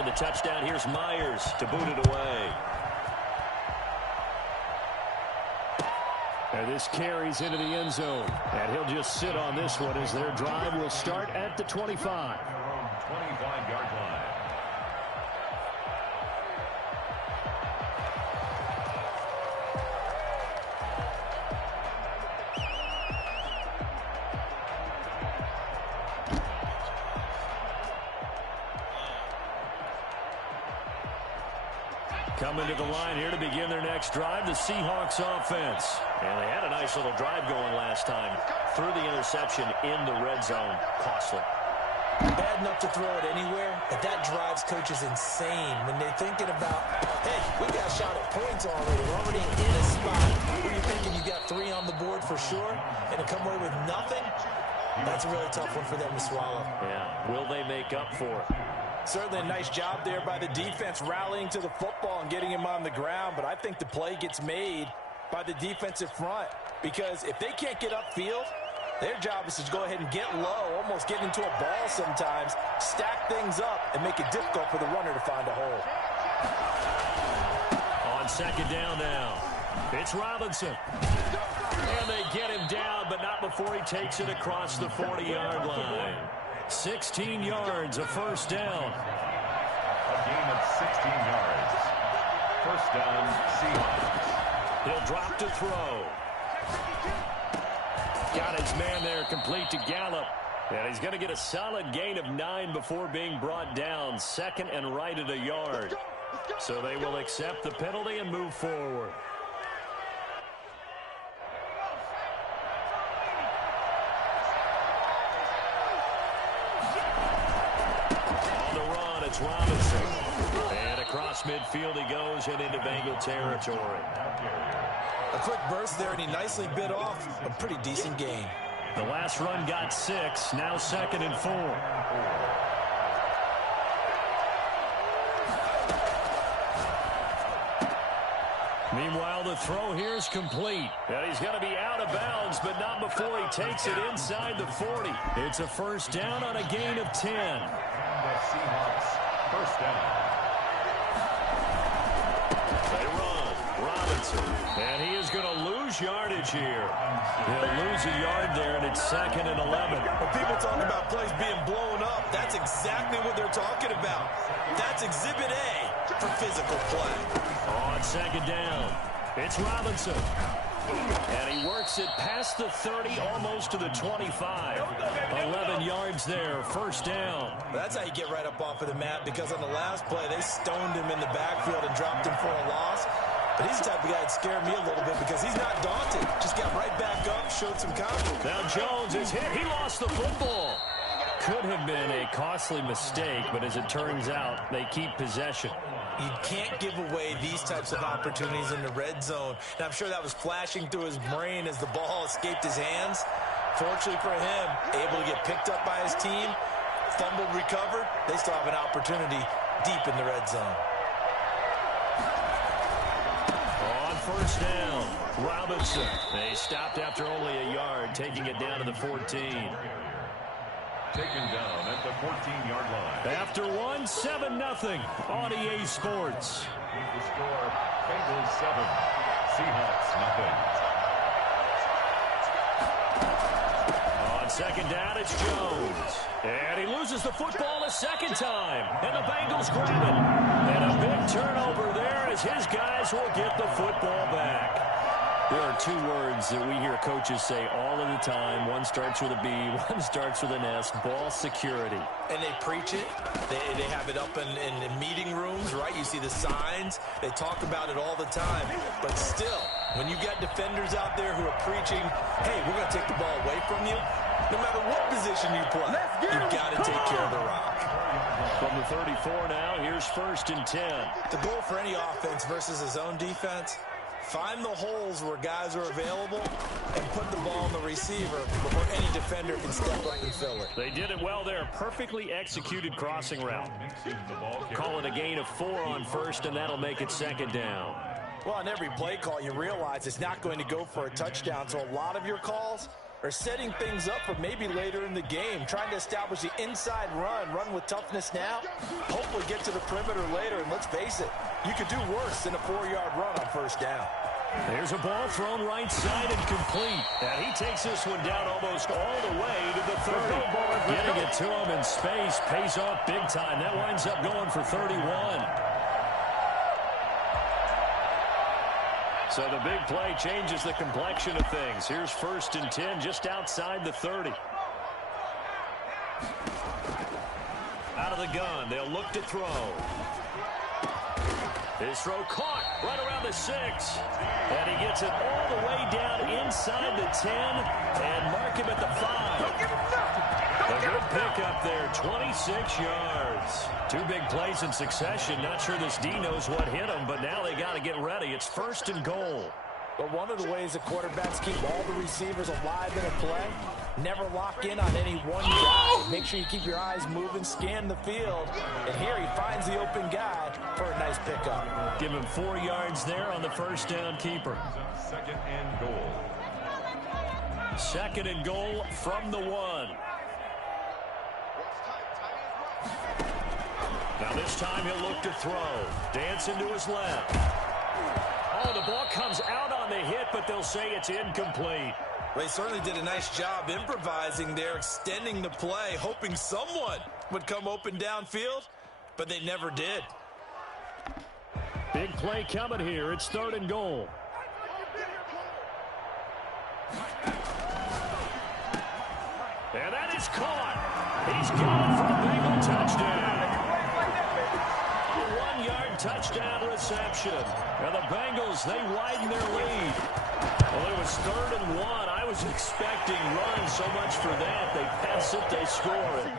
after the touchdown. Here's Myers to boot it away. And this carries into the end zone. And he'll just sit on this one as their drive will start at the 25. 25-yard line. Coming to the line here to begin their next drive, the Seahawks offense. And they had a nice little drive going last time. Threw the interception in the red zone. Costly. Bad enough to throw it anywhere, but that drives coaches insane when they're thinking about, hey, we got a shot at points already. We're already in a spot where you're thinking you got 3 on the board for sure, and to come away with nothing, that's a really tough one for them to swallow. Yeah, will they make up for it? Certainly a nice job there by the defense rallying to the football and getting him on the ground, but I think the play gets made by the defensive front because if they can't get upfield, their job is to go ahead and get low, almost get into a ball sometimes, stack things up, and make it difficult for the runner to find a hole. On second down now, it's Robinson. And they get him down, but not before he takes it across the 40-yard line. 16 yards, a first down. A gain of 16 yards. First down, Seahawks. He'll drop to throw. Got his man there, complete to Gallup. And he's going to get a solid gain of 9 before being brought down. Second and right at a yard. So they will accept the penalty and move forward. It's Robinson. And across midfield he goes and into Bengal territory. A quick burst there, and he nicely bit off a pretty decent gain. The last run got 6, now second and 4. Meanwhile, the throw here is complete. And he's going to be out of bounds, but not before he takes it inside the 40. It's a first down on a gain of 10. The Seahawks, first down. They run. Robinson. And he is going to lose yardage here. He'll lose a yard there, and it's second and 11. When people talk about plays being blown up, that's exactly what they're talking about. That's Exhibit A for physical play. On second down, it's Robinson. And he works it past the 30, almost to the 25. 11 yards there, first down. That's how you get right up off of the mat, because on the last play, they stoned him in the backfield and dropped him for a loss. But he's the type of guy that scared me a little bit because he's not daunted. Just got right back up, showed some confidence. Now Jones is hit. He lost the football. Could have been a costly mistake, but as it turns out, they keep possession. You can't give away these types of opportunities in the red zone. And I'm sure that was flashing through his brain as the ball escaped his hands. Fortunately for him, able to get picked up by his team, fumbled, recovered. They still have an opportunity deep in the red zone. On first down, Robinson. They stopped after only a yard, taking it down to the 14. Taken down at the 14-yard line. After one, 7-0 on EA Sports. The score, Bengals 7, Seahawks 0. On second down, it's Jones. And he loses the football a second time. And the Bengals grab it. And a big turnover there as his guys will get the football back. There are 2 words that we hear coaches say all of the time. One starts with a B, one starts with an S, ball security. And they preach it. They have it up in meeting rooms, right? You see the signs. They talk about it all the time. But still, when you got defenders out there who are preaching, hey, we're going to take the ball away from you, no matter what position you play, you've got to take care of the rock. From the 34 now, here's first and 10. The goal for any offense versus a zone defense, find the holes where guys are available and put the ball on the receiver before any defender can step up and fill it. They did it well there. Perfectly executed crossing route. Call it a gain of 4 on first, and that'll make it second down. Well, on every play call, you realize it's not going to go for a touchdown. So a lot of your calls, or setting things up for maybe later in the game, trying to establish the inside run with toughness now, hopefully get to the perimeter later, and let's face it, you could do worse than a 4-yard run on first down. There's a ball thrown right side and complete. And he takes this one down almost all the way to the 30. Getting it to him in space pays off big time. That winds up going for 31. So the big play changes the complexion of things. Here's 1st and 10 just outside the 30. Out of the gun, they'll look to throw. His throw caught right around the 6. And he gets it all the way down inside the 10 and mark him at the 5. A good pickup there, 26 yards. 2 big plays in succession. Not sure this D knows what hit him, but now they got to get ready. It's 1st and goal. But one of the ways the quarterbacks keep all the receivers alive in a play, never lock in on any one guy. Make sure you keep your eyes moving, scan the field. And here he finds the open guy for a nice pickup. Give him 4 yards there on the first down keeper. 2nd and goal. 2nd and goal from the 1. Now this time he'll look to throw. Dancing to his left. Oh, the ball comes out on the hit, but they'll say it's incomplete. They certainly did a nice job improvising there, extending the play, hoping someone would come open downfield, but they never did. Big play coming here. It's 3rd and goal. And that is caught. He's got it for a Bengal touchdown. A 1-yard touchdown reception. And the Bengals, they widen their lead. Well, it was 3rd and 1. I was expecting runs so much for that. They pass it, they score it.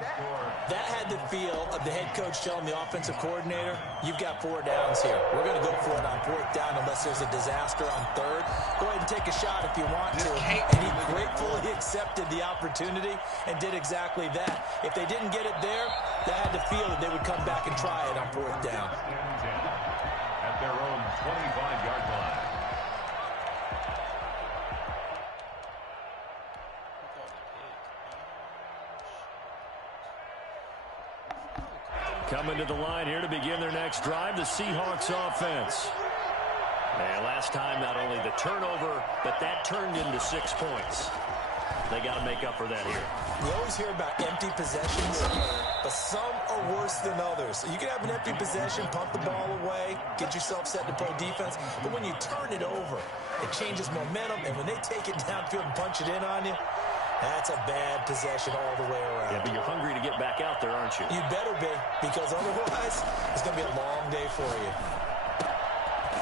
That had the feel of the head coach telling the offensive coordinator, you've got 4 downs here. We're going to go for it on 4th down unless there's a disaster on 3rd. Go ahead and take a shot if you want to. And he gratefully accepted the opportunity and did exactly that. If they didn't get it there, they had the feel that they would come back and try it on 4th down. At their own 25-yard line. Coming to the line here to begin their next drive, the Seahawks offense. And last time, not only the turnover, but that turned into 6 points. They got to make up for that here. We always hear about empty possessions, but some are worse than others. You can have an empty possession, punt the ball away, get yourself set to play defense, but when you turn it over, it changes momentum, and when they take it downfield and punch it in on you, that's a bad possession all the way around. Yeah, but you're hungry to get back out there, aren't you? You better be, because otherwise, it's going to be a long day for you.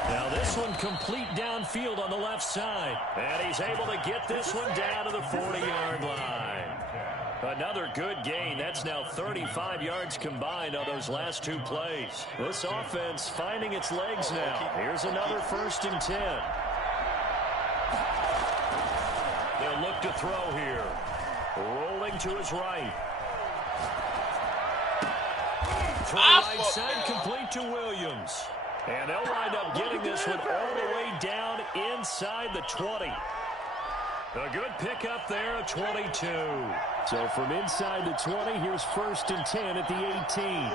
Now this one complete downfield on the left side. And he's able to get this one down to the 40-yard line. Another good gain. That's now 35 yards combined on those last 2 plays. This offense finding its legs now. Here's another 1st and 10. They'll look to throw here. Rolling to his right. Throw right side complete to Williams. And they'll wind up getting this one all the way down inside the 20. A good pickup there at 22. So from inside the 20, here's 1st and 10 at the 18.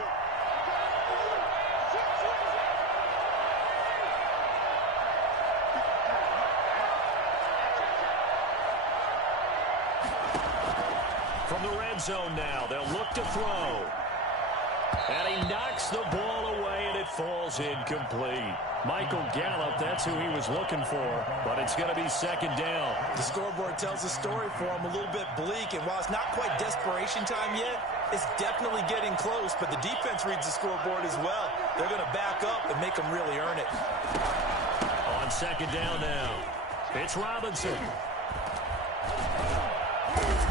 From the red zone now, they'll look to throw. And he knocks the ball away, and it falls incomplete. Michael Gallup, that's who he was looking for, but it's going to be 2nd down. The scoreboard tells a story for him, a little bit bleak, and while it's not quite desperation time yet, it's definitely getting close, but the defense reads the scoreboard as well. They're going to back up and make them really earn it. On 2nd down now, it's Robinson.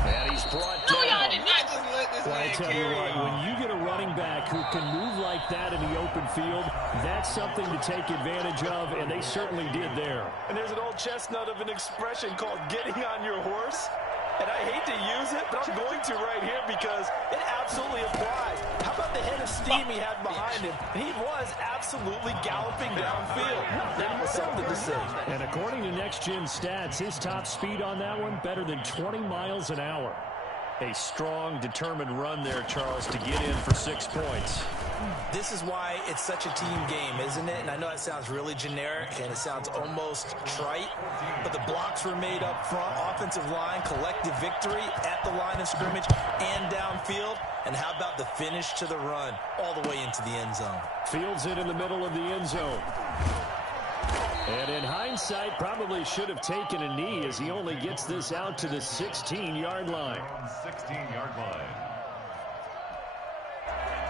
And he's brought down. Y'all did not just let this Well, I man tell you carry what, on. when you get a running back who can move like that in the open field, that's something to take advantage of, and they certainly did there. And there's an old chestnut of an expression called getting on your horse. And I hate to use it, but I'm going to right here because it absolutely applies. How about the head of steam he had behind him? And he was absolutely galloping downfield. That was something to say. And according to Next Gen Stats, his top speed on that one, better than 20 miles an hour. A strong, determined run there, Charles, to get in for 6 points. This is why it's such a team game, isn't it? And I know it sounds really generic and it sounds almost trite, but the blocks were made up front, offensive line, collective victory at the line of scrimmage and downfield. And how about the finish to the run all the way into the end zone? Fields it in the middle of the end zone. And in hindsight, probably should have taken a knee as he only gets this out to the 16-yard line. 16-yard line.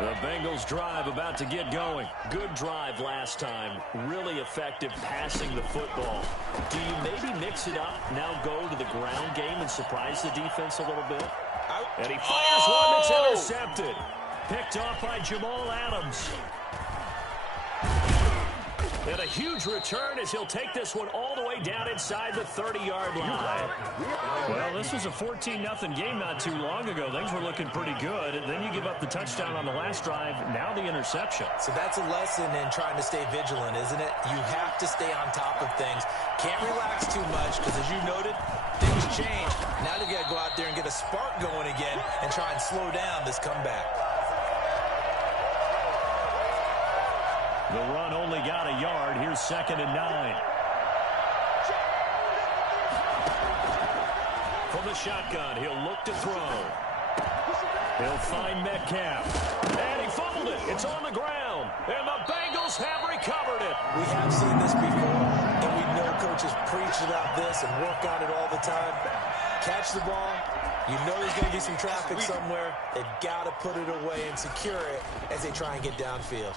The Bengals drive about to get going. Good drive last time. Really effective passing the football. Do you maybe mix it up, now go to the ground game and surprise the defense a little bit? And he fires one that's intercepted. Picked off by Jamal Adams. And a huge return as he'll take this one all the way down inside the 30-yard line. Well, this was a 14-0 game not too long ago. Things were looking pretty good. And then you give up the touchdown on the last drive. Now the interception. So that's a lesson in trying to stay vigilant, isn't it? You have to stay on top of things. Can't relax too much because, as you noted, things change. Now they got to go out there and get a spark going again and try and slow down this comeback. The run only got a yard. Here's 2nd and 9. From the shotgun, he'll look to throw. He'll find Metcalf. And he fumbled it. It's on the ground. And the Bengals have recovered it. We have seen this before, and we know coaches preach about this and work on it all the time. Catch the ball. You know there's going to be some traffic somewhere. They've got to put it away and secure it as they try and get downfield.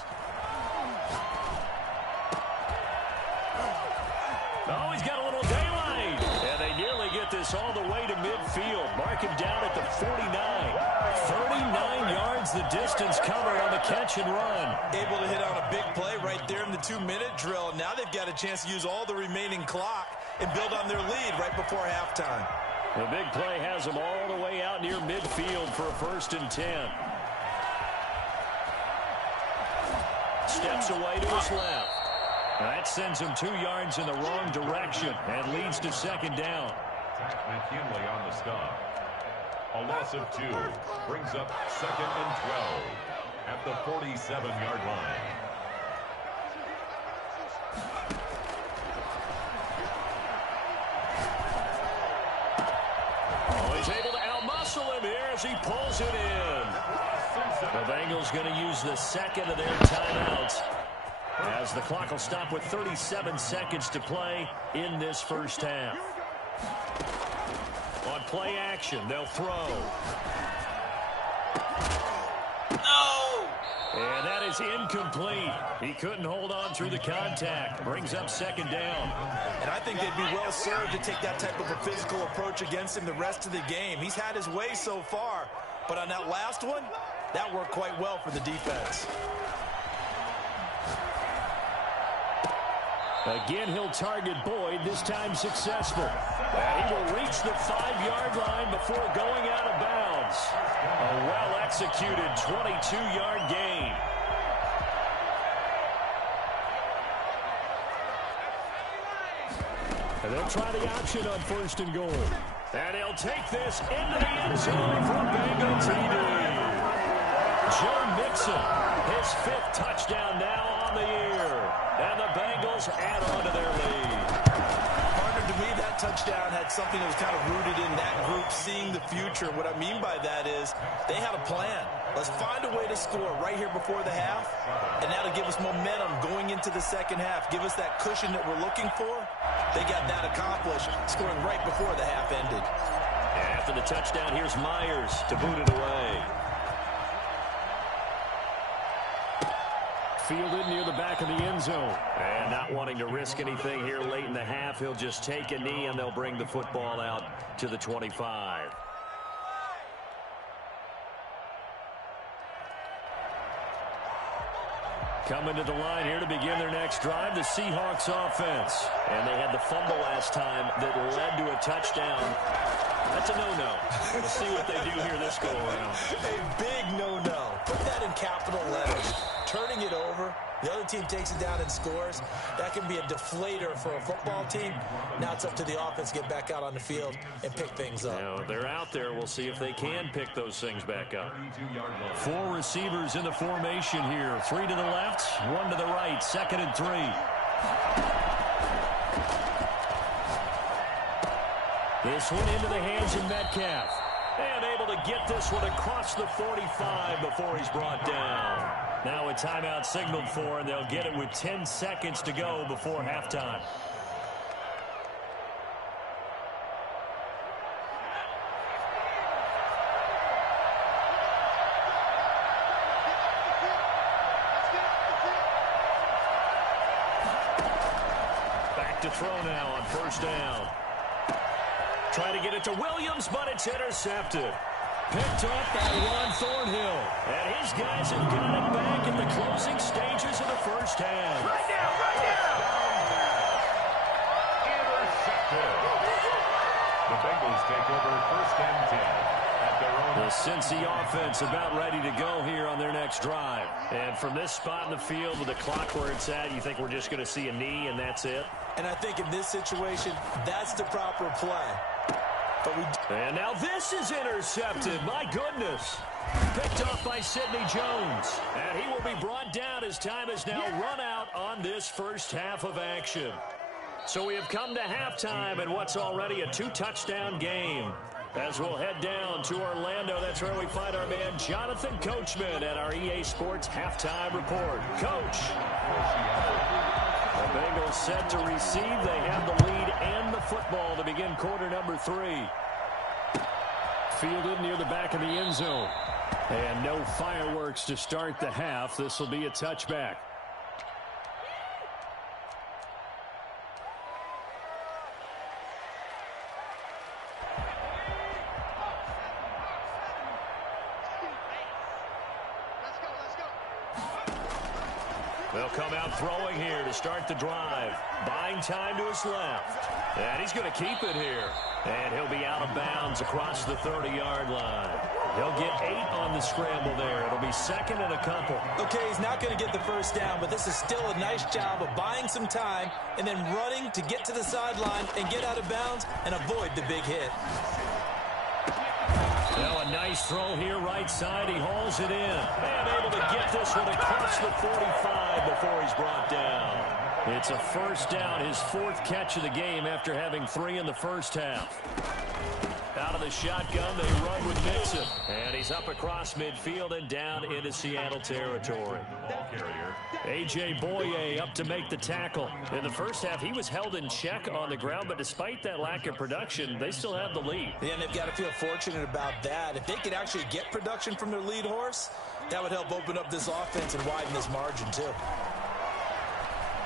Oh, he's got a little daylight. And they nearly get this all the way to midfield. Mark him down at the 49. 39 yards the distance covered on the catch and run. Able to hit on a big play right there in the 2-minute drill. Now they've got a chance to use all the remaining clock and build on their lead right before halftime. The big play has them all the way out near midfield for a 1st and 10. Steps away to his left. That sends him 2 yards in the wrong direction and leads to 2nd down. McKinley on the stop. A loss of 2 brings up 2nd and 12 at the 47-yard line. Oh, he's able to outmuscle him here as he pulls it in. The Bengals going to use the 2nd of their timeouts, as the clock will stop with 37 seconds to play in this first half. On play action, they'll throw. No! And that is incomplete. He couldn't hold on through the contact. Brings up 2nd down. And I think they'd be well served to take that type of a physical approach against him the rest of the game. He's had his way so far, but on that last one, that worked quite well for the defense. Again, he'll target Boyd, this time successful. And he will reach the 5-yard line before going out of bounds. A well-executed 22-yard gain. And they'll try the option on 1st and goal. And he'll take this into the end zone from Bengals TD. Joe Mixon, his 5th touchdown now on the year. And the Bengals add on to their lead. Partner, to me, that touchdown had something that was kind of rooted in that group seeing the future. What I mean by that is they had a plan. Let's find a way to score right here before the half, and that'll give us momentum going into the 2nd half. Give us that cushion that we're looking for. They got that accomplished, scoring right before the half ended. After the touchdown, here's Myers to boot it away. Fielded near the back of the end zone. And not wanting to risk anything here late in the half, he'll just take a knee, and they'll bring the football out to the 25. Coming to the line here to begin their next drive, the Seahawks offense. And they had the fumble last time that led to a touchdown. That's a no-no. We'll see what they do here this go-around. A big no-no. Put that in capital letters. Turning it over, the other team takes it down and scores. That can be a deflator for a football team. Now it's up to the offense to get back out on the field and pick things up. Now, they're out there. We'll see if they can pick those things back up. 4 receivers in the formation here. 3 to the left, 1 to the right. 2nd and 3. This one into the hands of Metcalf. And able to get this one across the 45 before he's brought down. Now a timeout signaled for, and they'll get it with 10 seconds to go before halftime. Back to throw now on 1st down. Try to get it to Williams, but it's intercepted. Picked up by Ron Thornhill. And his guys have got it back in the closing stages of the first half. Right now! Intercepted. The Bengals take over 1st and 10 at their own. The Cincy offense about ready to go here on their next drive. And from this spot in the field with the clock where it's at, you think we're just going to see a knee and that's it? And I think in this situation, that's the proper play. And now this is intercepted. My goodness. Picked off by Sidney Jones. And he will be brought down as time has now run out on this first half of action. So we have come to halftime in what's already a 2-touchdown game. As we'll head down to Orlando, that's where we find our man Jonathan Coachman at our EA Sports Halftime Report. Coach. The Bengals set to receive. They have the lead and the football to begin quarter number 3. Fielded near the back of the end zone. And no fireworks to start the half. This will be a touchback. They'll come out throwing here to start the drive. Buying time to his left. And he's going to keep it here. And he'll be out of bounds across the 30-yard line. He'll get 8 on the scramble there. It'll be 2nd and a couple. Okay, he's not going to get the first down, but this is still a nice job of buying some time and then running to get to the sideline and get out of bounds and avoid the big hit. Now a nice throw here right side. He hauls it in. And able to get this one across the 45 before he's brought down. It's a 1st down, his 4th catch of the game after having 3 in the first half. Out of the shotgun, they run with Mixon. And he's up across midfield and down into Seattle territory. A.J. Boye up to make the tackle. In the first half, he was held in check on the ground, but despite that lack of production, they still have the lead. Yeah, and they've got to feel fortunate about that. If they could actually get production from their lead horse, that would help open up this offense and widen this margin, too.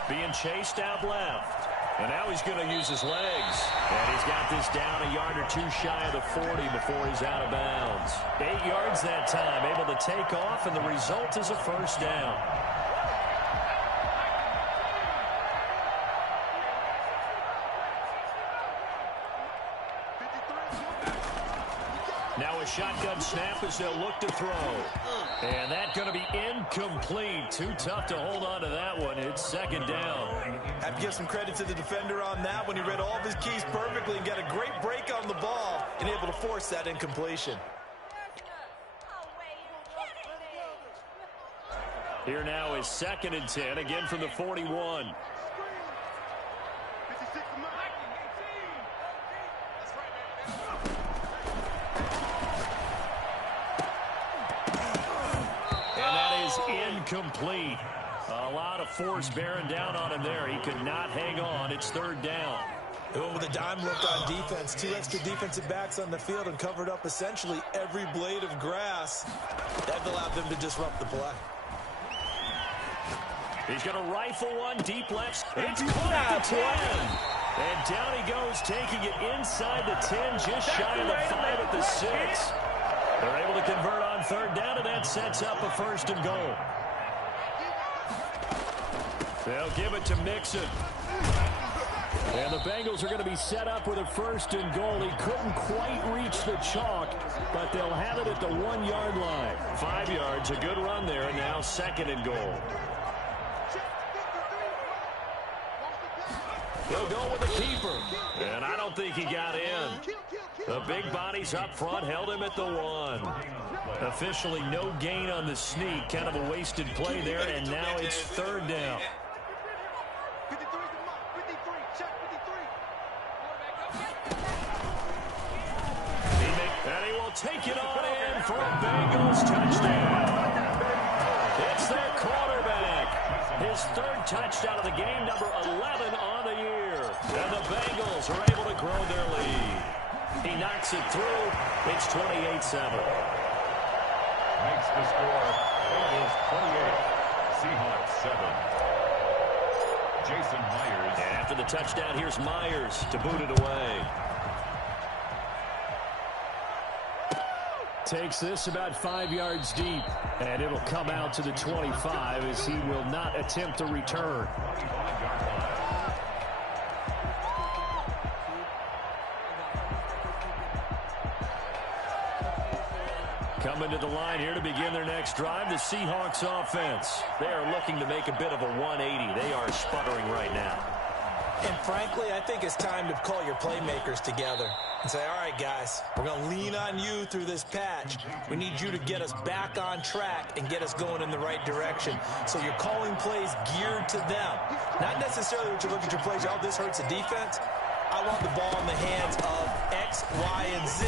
Being chased out left. And now he's going to use his legs. And he's got this down a yard or 2 shy of the 40 before he's out of bounds. 8 yards that time, able to take off, and the result is a 1st down. Now a shotgun snap as they'll look to throw. And that's going to be incomplete. Too tough to hold on to that one. It's 2nd down. Have to give some credit to the defender on that one. He read all of his keys perfectly and got a great break on the ball and able to force that incompletion. Here now is 2nd and 10, again from the 41. Incomplete. A lot of force bearing down on him there. He could not hang on. It's 3rd down. They went with a dime look on defense. 2 extra defensive backs on the field and covered up essentially every blade of grass. That allowed them to disrupt the play. He's going to rifle one deep left. It's caught at the 10. And down he goes, taking it inside the 10, just shy of the 5 at the 6. They're able to convert on 3rd down, and that sets up a 1st and goal. They'll give it to Mixon. And the Bengals are going to be set up with a 1st and goal. He couldn't quite reach the chalk, but they'll have it at the 1-yard line. 5 yards, a good run there, and now 2nd and goal. They'll go with the keeper, and I don't think he got in. The big bodies up front held him at the 1. Officially no gain on the sneak, kind of a wasted play there, and now it's 3rd down. And he will take it on in for a Bengals touchdown. It's their quarterback. His 3rd touchdown of the game, number 11 on the year. And the Bengals are able to grow their lead. He knocks it through. It's 28-7. Makes the score. Bengals 28, Seahawks 7. Jason Myers. And after the touchdown, here's Myers to boot it away. Takes this about 5 yards deep, and it'll come out to the 25 as he will not attempt a return. Coming to the line here to begin their next drive, the Seahawks offense. They are looking to make a bit of a 180. They are sputtering right now. And frankly, I think it's time to call your playmakers together and say, all right, guys, we're going to lean on you through this patch. We need you to get us back on track and get us going in the right direction. So you're calling plays geared to them. Not necessarily what you look at your plays, oh, this hurts the defense. I want the ball in the hands of X, Y, and Z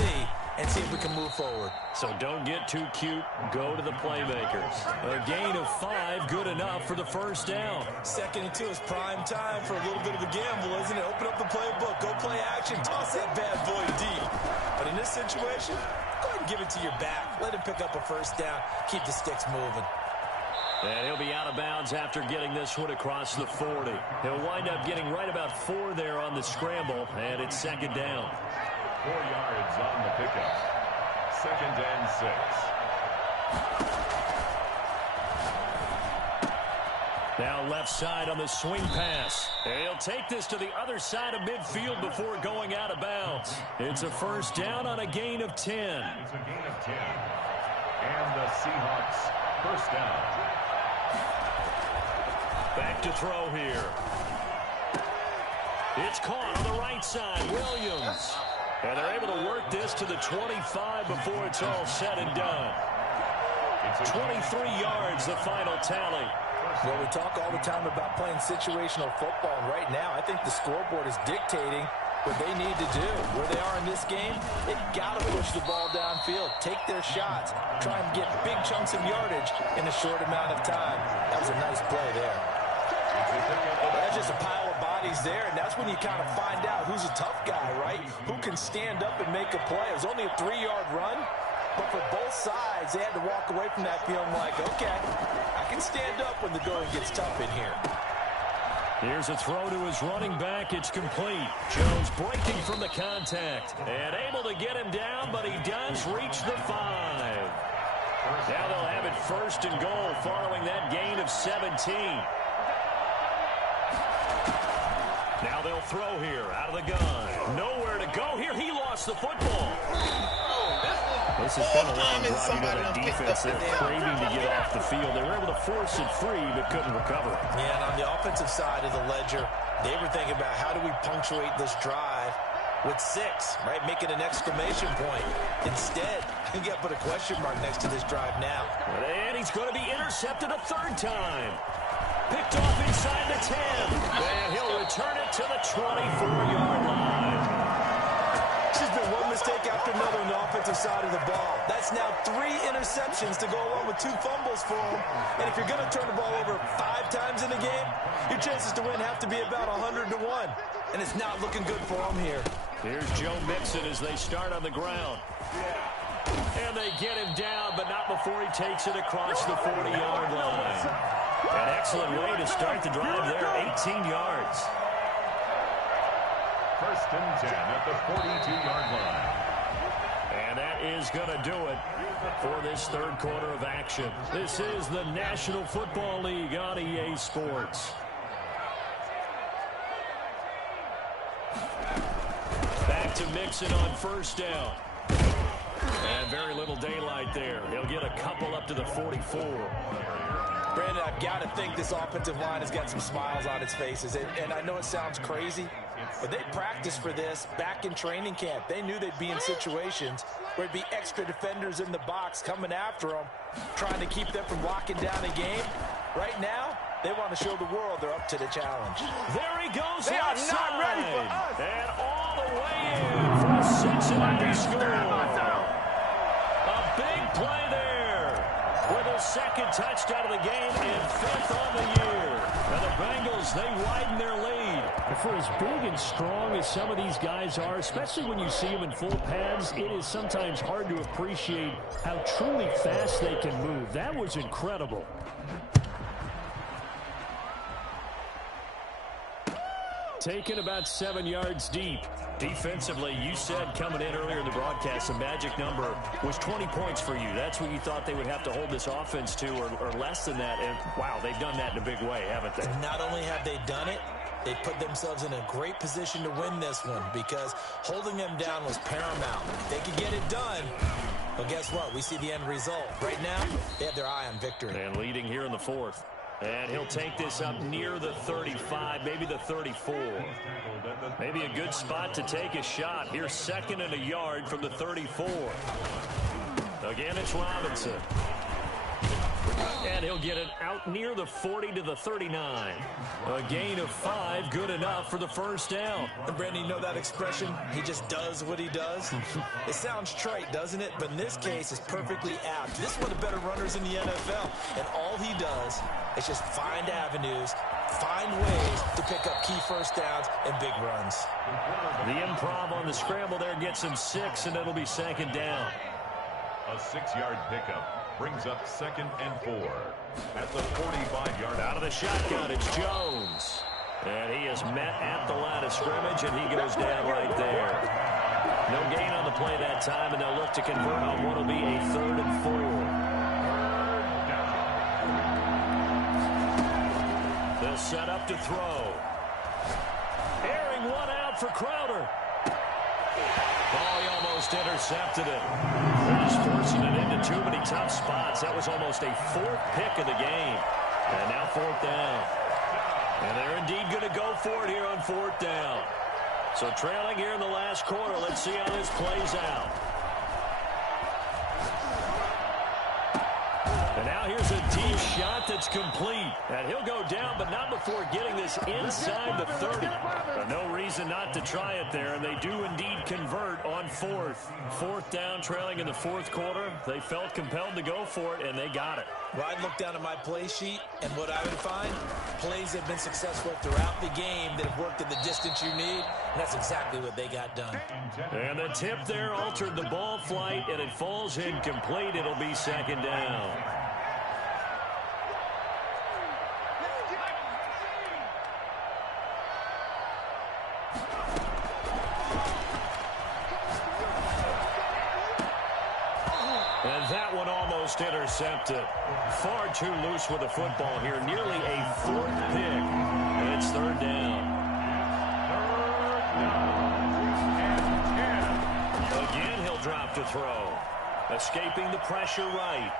and see if we can move forward. So don't get too cute. Go to the playmakers. A gain of 5, good enough for the 1st down. 2nd and 2 is prime time for a little bit of a gamble, isn't it? Open up the playbook. Go play action. Toss that bad boy deep. But in this situation, go ahead and give it to your back. Let him pick up a 1st down. Keep the sticks moving. And he'll be out of bounds after getting this one across the 40. He'll wind up getting right about 4 there on the scramble, and it's 2nd down. 4 yards on the pickup. 2nd and 6. Now left side on the swing pass. And he'll take this to the other side of midfield before going out of bounds. It's a 1st down on a gain of 10. It's a gain of 10. And the Seahawks 1st down. Back to throw here. It's caught on the right side. Williams. And they're able to work this to the 25 before it's all said and done. 23 yards, the final tally. Well, we talk all the time about playing situational football, and right now I think the scoreboard is dictating what they need to do. Where they are in this game, they've got to push the ball downfield, take their shots, try and get big chunks of yardage in a short amount of time. That was a nice play there. That's just a pile of bodies there, and that's when you kind of find out who's a tough guy, right? Who can stand up and make a play. It was only a 3-yard run, but for both sides, they had to walk away from that feeling like, okay, I can stand up when the going gets tough in here. Here's a throw to his running back. It's complete. Jones breaking from the contact and able to get him down, but he does reach the 5. Now they'll have it 1st and goal following that gain of 17. Now they'll throw here out of the gun. Nowhere to go here. He lost the football. This has been a long drive. You know, the defense, they're craving to get off the field. They were able to force it free, but couldn't recover. Yeah, and on the offensive side of the ledger, they were thinking about how do we punctuate this drive with 6, right? Make it an exclamation point. Instead, you got to put a question mark next to this drive now. And he's going to be intercepted a 3rd time. Picked off inside the 10. And he'll return it to the 24-yard line. There's been one mistake after another on the offensive side of the ball. That's now 3 interceptions to go along with 2 fumbles for him. And if you're going to turn the ball over 5 times in a game, your chances to win have to be about 100 to 1. And it's not looking good for him here. Here's Joe Mixon as they start on the ground. And they get him down, but not before he takes it across the 40-yard line. An excellent way to start the drive there, 18 yards. 1st and 10 at the 42-yard line. And that is going to do it for this 3rd quarter of action. This is the National Football League on EA Sports. back to mix it on first down. And very little daylight there. He'll get a couple up to the 44. Brandon, I've got to think this offensive line has got some smiles on its faces. And I know it sounds crazy, but they practiced for this back in training camp. They knew they'd be in situations where there'd be extra defenders in the box coming after them, trying to keep them from locking down a game. Right now, they want to show the world they're up to the challenge. There he goes. They are not ready for us. And all the way in for a Cincinnati score. A big play there with a second touchdown of the game and 5th on the year. And the Bengals, they widen their lead. And for as big and strong as some of these guys are, especially when you see them in full pads, it is sometimes hard to appreciate how truly fast they can move. That was incredible. Taken about 7 yards deep. Defensively, you said coming in earlier in the broadcast, the magic number was 20 points for you. That's what you thought they would have to hold this offense to, or less than that. And, wow, they've done that in a big way, haven't they? Not only have they done it, they put themselves in a great position to win this one because holding them down was paramount. If they could get it done, well, guess what? We see the end result. Right now, they have their eye on victory. And leading here in the 4th. And he'll take this up near the 35, maybe the 34. Maybe a good spot to take a shot. Here's 2nd and a yard from the 34. Again, it's Robinson. And he'll get it out near the 40 to the 39. A gain of 5, good enough for the first down. And Brandon, you know that expression? He just does what he does. It sounds trite, doesn't it? But in this case, it's perfectly apt. This is one of the better runners in the NFL. And all he does is just find avenues, find ways to pick up key first downs and big runs. The improv on the scramble there gets him 6, and it'll be 2nd down. A 6-yard pickup brings up 2nd and 4 at the 45-yard. Out of the shotgun, it's Jones. And he is met at the line of scrimmage, and he goes down right there. No gain on the play that time, and they'll look to convert on what will be a 3rd and 4. They'll set up to throw. Airing one out for Crowder. Oh, he almost intercepted it. They're just forcing it into too many tough spots. That was almost a 4th pick of the game. And now 4th down. And they're indeed going to go for it here on 4th down. So trailing here in the last quarter. Let's see how this plays out. And now here's a deep shot that's complete. And he'll go down, but not before getting this inside the 30. But no reason not to try it there, and they do indeed convert on 4th. 4th down, trailing in the 4th quarter. They felt compelled to go for it, and they got it. Well, I'd look down at my play sheet, and what I would find, plays have been successful throughout the game that have worked at the distance you need, and that's exactly what they got done. And the tip there altered the ball flight, and it falls incomplete. It'll be 2nd down. And that one almost intercepted. Far too loose with the football here. Nearly a 4th pick. And it's 3rd down. Again, he'll drop to throw. Escaping the pressure right.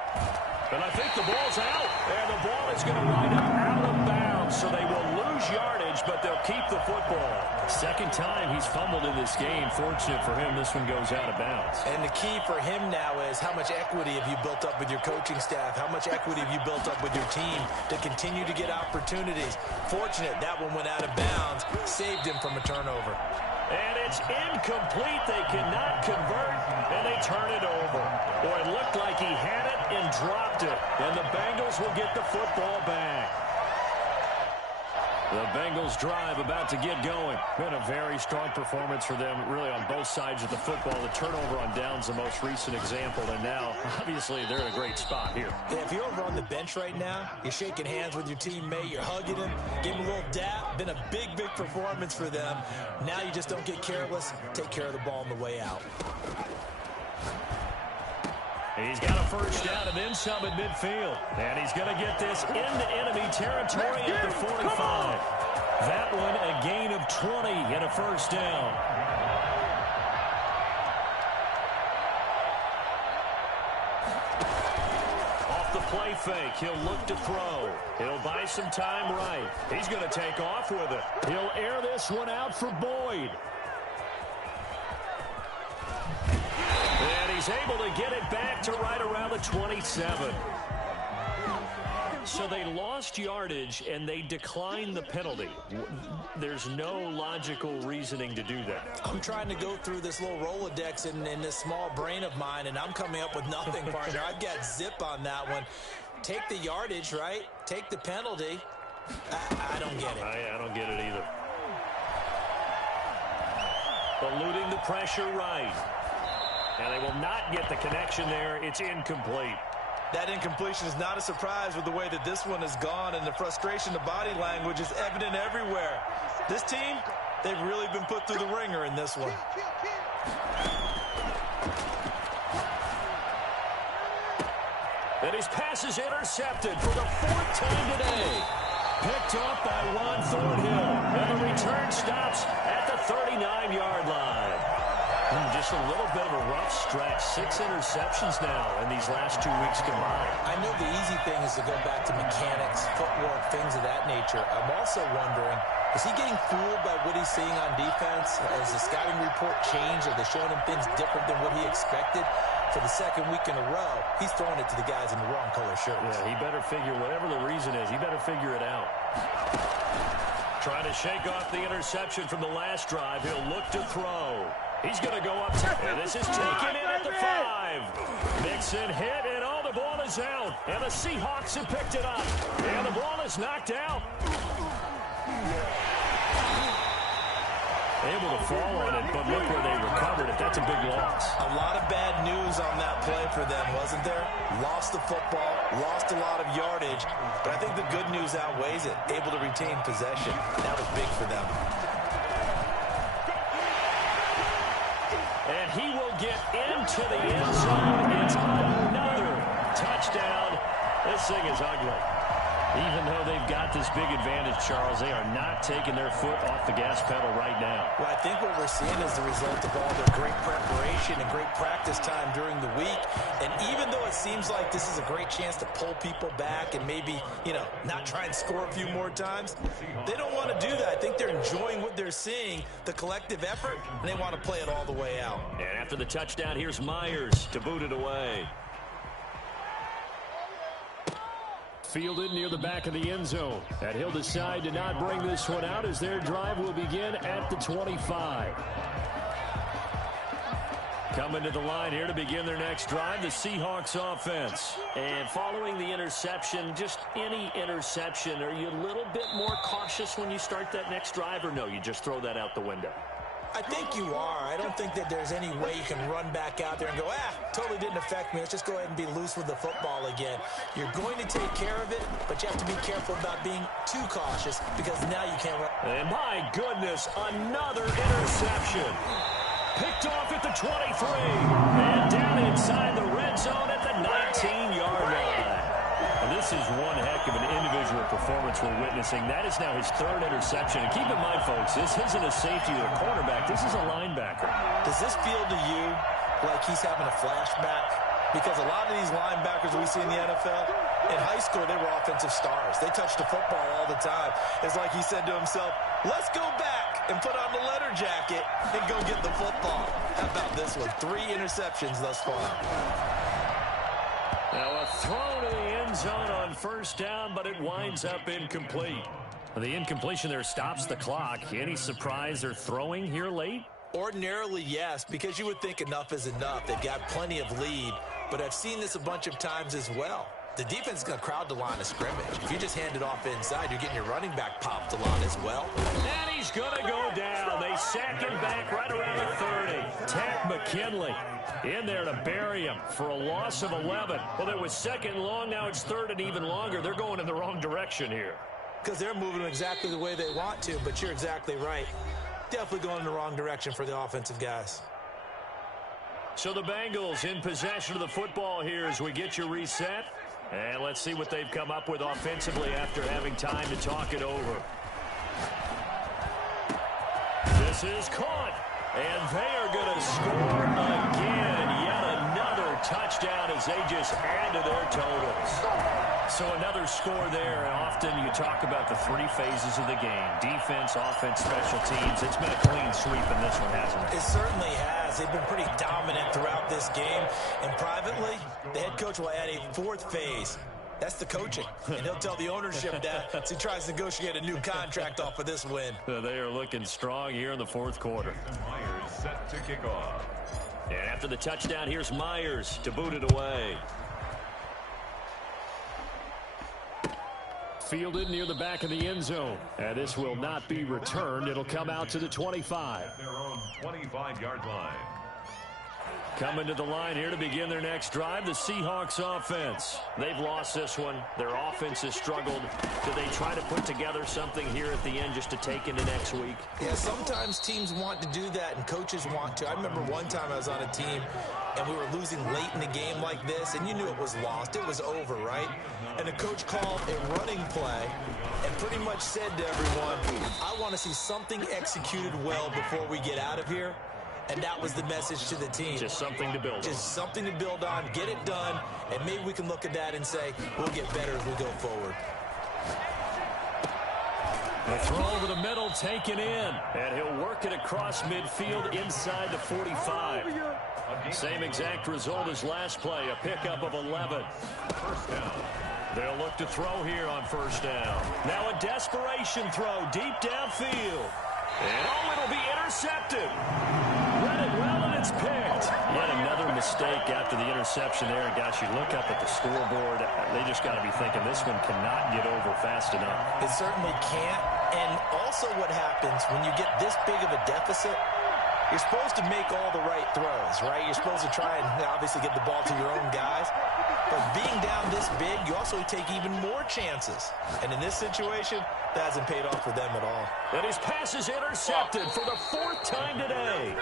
And I think the ball's out. And the ball is going to wind up out of bounds. So they will lose yardage, but they'll keep the football. 2nd time he's fumbled in this game. Fortunate for him, this one goes out of bounds. And the key for him now is how much equity have you built up with your coaching staff? How much equity have you built up with your team to continue to get opportunities? Fortunate that one went out of bounds, saved him from a turnover. And it's incomplete. They cannot convert, and they turn it over. Boy, it looked like he had it and dropped it. And the Bengals will get the football back. The Bengals drive about to get going. Been a very strong performance for them, really, on both sides of the football. The turnover on downs, the most recent example. And now, obviously, they're in a great spot here. Yeah, if you're over on the bench right now, you're shaking hands with your teammate, you're hugging him, give him a little dap. Been a big, big performance for them. Now you just don't get careless. Take care of the ball on the way out. He's got a first down and then some at midfield. And he's going to get this into enemy territory at the 45. That one a gain of 20 and a first down. play fake. He'll look to throw. He'll buy some time right. He's going to take off with it. He'll air this one out for Boyd. And he's able to get it back to right around the 27. So they lost yardage, and they declined the penalty. There's no logical reasoning to do that. I'm trying to go through this little Rolodex in this small brain of mine, and I'm coming up with nothing, partner. I've got zip on that one. Take the yardage, right? Take the penalty. I don't get it. I don't get it either. Eluding the pressure right. And they will not get the connection there. It's incomplete. That incompletion is not a surprise with the way that this one has gone, and the frustration, the body language is evident everywhere. This team, they've really been put through the ringer in this one. And his pass is intercepted for the 4th time today. Picked off by Juan Thornhill. And the return stops at the 39-yard line. Just a little bit of a rough stretch. 6 interceptions now in these last 2 weeks combined. I know the easy thing is to go back to mechanics, footwork, things of that nature. I'm also wondering, is he getting fooled by what he's seeing on defense? Has the scouting report changed? Are they showing him things different than what he expected? For the 2nd week in a row, he's throwing it to the guys in the wrong color shirts. Yeah, he better figure, whatever the reason is, he better figure it out. Trying to shake off the interception from the last drive. He'll look to throw. He's going to go up. And this is taken in at the 5. Mixon hit, and the ball is out. And the Seahawks have picked it up. And the ball is knocked out. Able to fall on it, but look where they recovered it. That's a big loss. A lot of bad news on that play for them, wasn't there? Lost the football, lost a lot of yardage, but I think the good news outweighs it. Able to retain possession. That was big for them. And he will get into the end zone. It's another touchdown. This thing is ugly. Even though they've got this big advantage, Charles, they are not taking their foot off the gas pedal right now. Well, I think what we're seeing is the result of all their great preparation and great practice time during the week. And even though it seems like this is a great chance to pull people back and maybe, not try and score a few more times, they don't want to do that. I think they're enjoying what they're seeing, the collective effort, and they want to play it all the way out. And after the touchdown, here's Myers to boot it away. Fielded near the back of the end zone. And he'll decide to not bring this one out as their drive will begin at the 25. Coming to the line here to begin their next drive, the Seahawks offense. And following the interception, just any interception, are you a little bit more cautious when you start that next drive, or no, you just throw that out the window? I think you are. I don't think that there's any way you can run back out there and go, totally didn't affect me. Let's just go ahead and be loose with the football again. You're going to take care of it, but you have to be careful about being too cautious because now you can't run. And my goodness, another interception. Picked off at the 23. And down inside the red zone at the 19-yard line. And this is one heck of an individual performance we're witnessing. That is now his 3rd interception. And keep in mind, folks, this isn't a safety or a cornerback. This is a linebacker. Does this feel to you like he's having a flashback? Because a lot of these linebackers we see in the NFL, in high school, they were offensive stars. They touched the football all the time. It's like he said to himself, let's go back and put on the letter jacket and go get the football. How about this one? 3 interceptions thus far. Now a throw to the end zone on 1st down, but it winds up incomplete. The incompletion there stops the clock. Any surprise they're throwing here late? Ordinarily, yes, because you would think enough is enough. They've got plenty of lead, but I've seen this a bunch of times as well. The defense is going to crowd the line of scrimmage. If you just hand it off inside, you're getting your running back popped a lot as well. And he's going to go down. They sack him back right around the 30. Tack McKinley in there to bury him for a loss of 11. Well, it was 2nd and long. Now it's 3rd and even longer. They're going in the wrong direction here. Because they're moving exactly the way they want to, but you're exactly right. Definitely going in the wrong direction for the offensive guys. So the Bengals in possession of the football here as we get you reset. And let's see what they've come up with offensively after having time to talk it over. This is caught. And they are going to score again. Yet another touchdown as they just add to their totals. So another score there, and often you talk about the three phases of the game. Defense, offense, special teams. It's been a clean sweep in this one, hasn't it? It certainly has. They've been pretty dominant throughout this game. And privately, the head coach will add a fourth phase. That's the coaching. And he'll tell the ownership that as he tries to negotiate a new contract off of this win. They are looking strong here in the fourth quarter. Myers set to kick off. And after the touchdown, here's Myers to boot it away. Fielded near the back of the end zone. And this will not be returned. It'll come out to the 25. At their own 25-yard line. Coming to the line here to begin their next drive, the Seahawks offense. They've lost this one. Their offense has struggled. Do they try to put together something here at the end just to take into next week? Yeah, sometimes teams want to do that and coaches want to. I remember one time I was on a team and we were losing late in the game like this, and you knew it was lost. It was over, right? And the coach called a running play and pretty much said to everyone, I want to see something executed well before we get out of here. And that was the message to the team. Just something to build on. Just something to build on, get it done, and maybe we can look at that and say, we'll get better as we go forward. The throw over the middle, taken in. And he'll work it across midfield inside the 45. Same exact result as last play, a pickup of 11. First down. They'll look to throw here on first down. Now a desperation throw deep downfield. And it'll be intercepted. Read it well, and it's picked. Yet another mistake after the interception there. And gosh, you look up at the scoreboard, they just got to be thinking this one cannot get over fast enough. It certainly can't. And also what happens when you get this big of a deficit, you're supposed to make all the right throws, right? You're supposed to try and obviously get the ball to your own guys. But being down this big, you also take even more chances. And in this situation, that hasn't paid off for them at all. And his pass is intercepted for the fourth time today.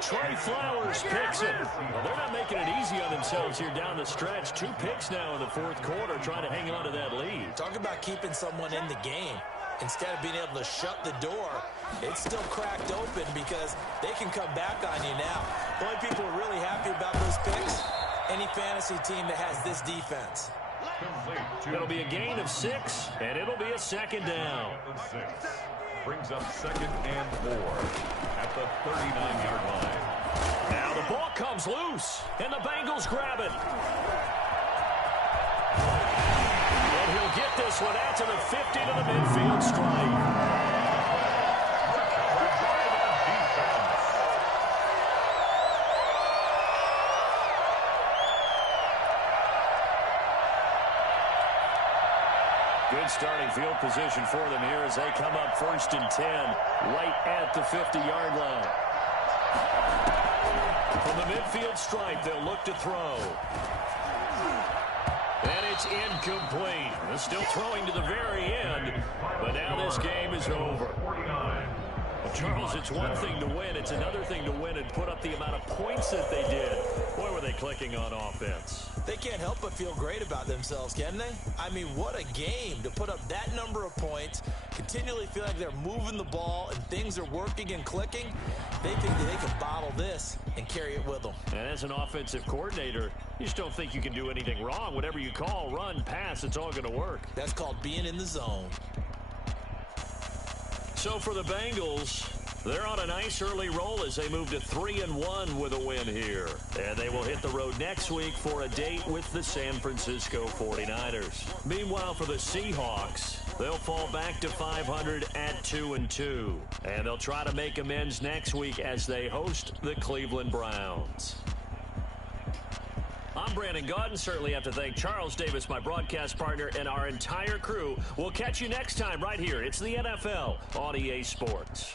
Trey Flowers picks it. Well, they're not making it easy on themselves here down the stretch. 2 picks now in the fourth quarter, trying to hang on to that lead. Talk about keeping someone in the game. Instead of being able to shut the door, it's still cracked open because they can come back on you now. The only people who are really happy about those picks, any fantasy team that has this defense. It'll be a gain of 6, and it'll be a second down. 6 brings up second and 4 at the 39-yard line. Now the ball comes loose, and the Bengals grab it. And he'll get this one out to the 50 to the midfield stripe. Good starting field position for them here as they come up 1st and 10, right at the 50-yard line. From the midfield stripe, they'll look to throw. And it's incomplete. They're still throwing to the very end, but now this game is over. Well, Charles, it's one thing to win. It's another thing to win and put up the amount of points that they did. Boy, were they clicking on offense. They can't help but feel great about themselves, can they? I mean, what a game to put up that number of points, continually feel like they're moving the ball and things are working and clicking. They think that they can bottle this and carry it with them. And as an offensive coordinator, you just don't think you can do anything wrong. Whatever you call, run, pass, it's all going to work. That's called being in the zone. So for the Bengals, they're on a nice early roll as they move to 3-1 with a win here. And they will hit the road next week for a date with the San Francisco 49ers. Meanwhile, for the Seahawks, they'll fall back to 500 at 2-2. And they'll try to make amends next week as they host the Cleveland Browns. I'm Brandon Gaudin. Certainly have to thank Charles Davis, my broadcast partner, and our entire crew. We'll catch you next time right here. It's the NFL on EA Sports.